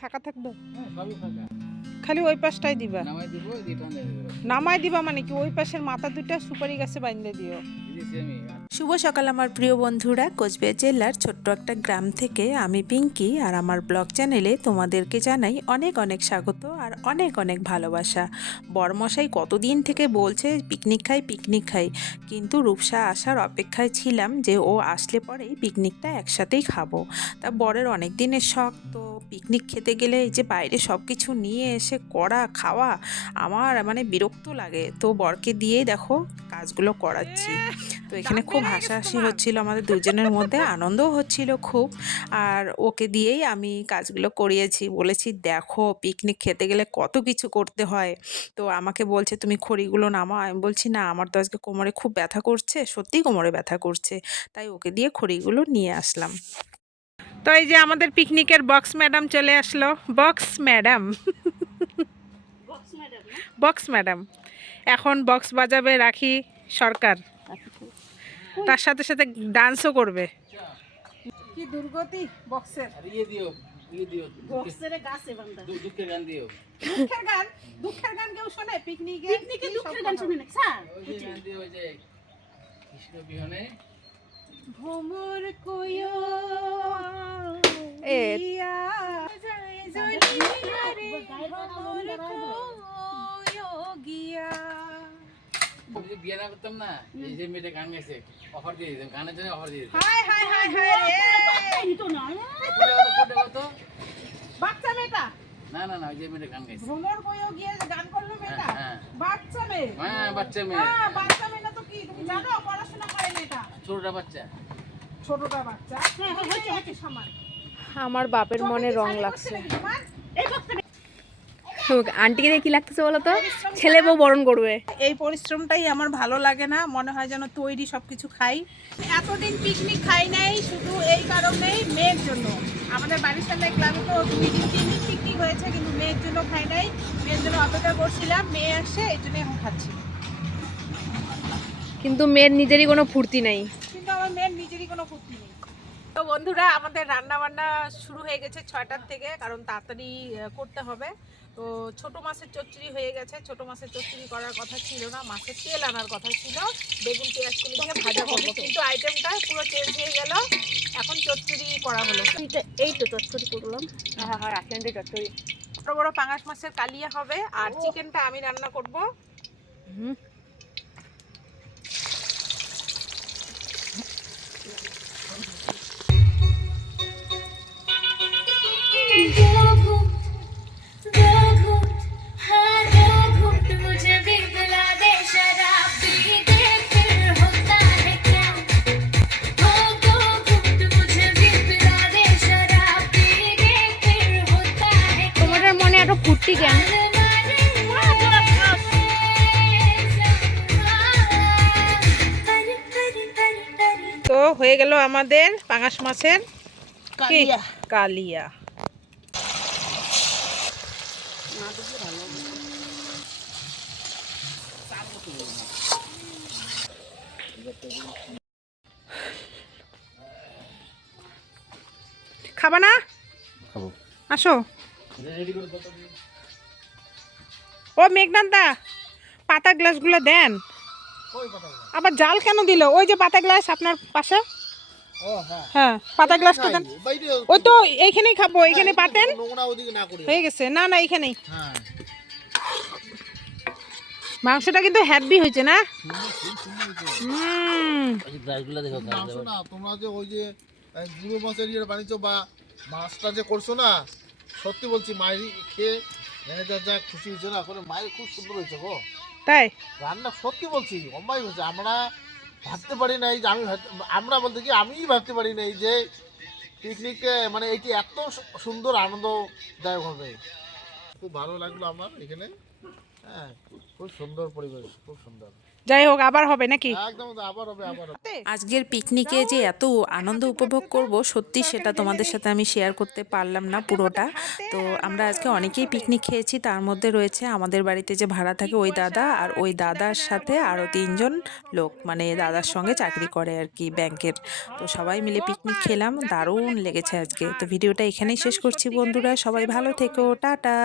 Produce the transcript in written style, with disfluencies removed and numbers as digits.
ফাঁকা থাকবে? হ্যাঁ, সবই ফাঁকা। খালি ওই পাশটাই দিবা? নামাই দিব, দিয়ে টান দিয়ে দিব। নামাই দিবা মানে কি ওই পাশের মাথা দুইটা সুপারি গাছে বাইন্ধে দিও? দিয়েছি আমি। শুভ সকাল আমার প্রিয় বন্ধুরা, কোচবিহার জেলার ছোট্ট একটা গ্রাম থেকে আমি পিঙ্কি আর আমার ব্লগ চ্যানেলে তোমাদেরকে জানাই অনেক অনেক স্বাগত আর অনেক অনেক ভালোবাসা। বরমশাই কতদিন থেকে বলছে পিকনিক খাই, কিন্তু রূপসা আসার অপেক্ষায় ছিলাম যে ও আসলে পরেই পিকনিকটা একসাথেই খাবো। তা বরের অনেক দিনের শখ, তো পিকনিক খেতে গেলে এই যে বাইরে সব কিছু নিয়ে এসে খাওয়া আমার মানে বিরক্ত লাগে, তো বরকে দিয়েই দেখো কাজগুলো করাচ্ছি। তো এখানে খুব হাসাহাসি হচ্ছিল আমাদের দুজনের মধ্যে, আনন্দও হচ্ছিল খুব। আর ওকে দিয়েই আমি কাজগুলো করিয়েছি, বলেছি দেখো পিকনিক খেতে গেলে কত কিছু করতে হয়। তো আমাকে বলছে তুমি খড়িগুলো নামাও, আমি বলছি না আমার তো আজকে কোমরে খুব ব্যথা করছে, সত্যিই কোমরে ব্যথা করছে, তাই ওকে দিয়ে খড়িগুলো নিয়ে আসলাম। তো এই যে আমাদের পিকনিকের বক্স ম্যাডাম চলে আসলো। বক্স ম্যাডাম বক্স ম্যাডাম এখন বক্স বাজাবে রাখি সরকার, তার সাথে সাথে ডান্সও করবে। কি দুর্গতি বক্সের! আর ইয়ে দিও। বক্সের গাছে বান্ধা দুঃখের গান দিও। দুঃখের গান কেউ শোনে পিকনিকে? দুঃখের গান শুনি না স্যার। ওই যে গান দিও, ওই যে কৃষ্ণ বিহনে। ভ্রমর কয়ো ইয়া যায় জলিয়ারে ভ্রমর কয়ো গিয়া। ওই যে বিয়ে না করতাম না, এই যে মেয়েটা গান গাইছে, অফার দিয়ে দিতাম, গানের জন্য অফার দিয়ে দিতাম। হায় হায় হায় হায় রে! এই তো না। কোনটা কত? বাচ্চা মেয়েটা না না না, ওই যে মেয়েটা গান গাইছে। ভ্রমর কয়ো গিয়া গান করলো মেয়েটা? হ্যাঁ। বাচ্চা মেয়ে? হ্যাঁ, বাচ্চা মেয়ে। হ্যাঁ, বাচ্চা মেয়ে না তো কি তুমি জানো? পড়াশোনা করে মেয়েটা। ছোটটা বাচ্চা। ছোটটা বাচ্চা। হ্যাঁ, হচ্ছে সমান। আমার বাপের মনে রং লাগছে। এই বক্সটা আন্টিকে দেখে কি লাগতেছে বলো তো, ছেলে বউ বরণ করবে। এই পরিশ্রমটাই আমার ভালো লাগে না, মনে হয় যেন তৈরি সবকিছু খাই। এতদিন পিকনিক খাই নাই শুধু এই কারণেই, মেয়ের জন্য। আমাদের বাড়ির সামনে ক্লাবে তো 2 দিন 3 দিন পিকনিক হয়েছে, কিন্তু মেয়ের জন্য খাই নাই। মেয়ের জন্য অপেক্ষা করছিলাম, মেয়ে আসে এই জন্য এখন খাচ্ছি। কিন্তু মেয়ের নিজেরই কোনো ফুর্তি নাই। কিন্তু আমার মেয়ের নিজেরই কোনো ফুর্তি নেই। তো বন্ধুরা, আমাদের রান্না বান্না শুরু হয়ে গেছে 6টার থেকে, কারণ তাড়াতাড়ি করতে হবে। তো ছোট মাছের চচ্চড়ি হয়ে গেছে। ছোট মাছের চচ্চড়ি করার কথা ছিল না, মাছের তেল আনার কথা ছিল, বেগুন পেঁয়াজ করে দিয়ে ভাজা করবো, কিন্তু আইটেমটা পুরো চেঞ্জ হয়ে গেল, এখন চচ্চড়ি করা হলো। এই তো চচ্চড়ি করলাম। হ্যাঁ হ্যাঁ, রাখলেন চচ্চড়ি। বড় বড় পাঙাশ মাছের কালিয়া হবে, আর চিকেনটা আমি রান্না করব। তোমাদের মনে এত ফুর্তি কেন? তো হয়ে গেল আমাদের পাঙাশ মাছের কালিয়া। কালিয়া খাবা না? খাবো। আসো। রেডি করে দাও। ও মেঘনান্দা, পাতা গ্লাসগুলো দেন। কই পাতা? আবার জাল কেন দিল? ওই যে পাতা গ্লাস আপনার পাশে। ও হ্যাঁ। হ্যাঁ, পাতা গ্লাসটা দেন। ওই তো এইখানেই খাবো, এইখানে পাতেন। নোংরা ওদিকে না করি। হয়ে গেছে? না না, এইখানেই। হ্যাঁ। মাংসটা কিন্তু হ্যাপি হয়েছে না? এই গ্লাসগুলো দেখো। মাংস না, তোমরা যে ওই যে গুঁড়ো মাছের ইয়ে বানিয়েছো বা মাছটা যে করছো না, সত্যি বলছি মায়ের খেয়ে ম্যানেজার যা খুশি হয়েছে না, ওখানে মায়ের খুব সুন্দর হয়েছে গো তাই? রান্না। সত্যি বলছি অম্বাই হয়েছে। আমরা ভাবতে পারি নাই যে আমরা বলতে কি আমিই ভাবতে পারি নাই যে পিকনিকে মানে এটি এত সুন্দর আনন্দদায়ক হবে। খুব ভালো লাগলো আমার এখানে। হ্যাঁ, খুব সুন্দর পরিবেশ, খুব সুন্দর। যাই হোক আবার হবে নাকি? একদম আবার হবে, আবার হবে। আজকের পিকনিকে যে এত আনন্দ উপভোগ করব সত্যি সেটা তোমাদের সাথে আমি শেয়ার করতে পারলাম না পুরোটা। তো আমরা আজকে অনেকেই পিকনিক খেয়েছি, তার মধ্যে রয়েছে আমাদের বাড়িতে যে ভাড়া থাকে ওই দাদা, আর ওই দাদার সাথে আরও 3জন লোক, মানে দাদার সঙ্গে চাকরি করে আর কি ব্যাংকের। তো সবাই মিলে পিকনিক খেলাম, দারুণ লেগেছে আজকে। তো ভিডিওটা এখানেই শেষ করছি বন্ধুরা, সবাই ভালো থেকো, টাটা।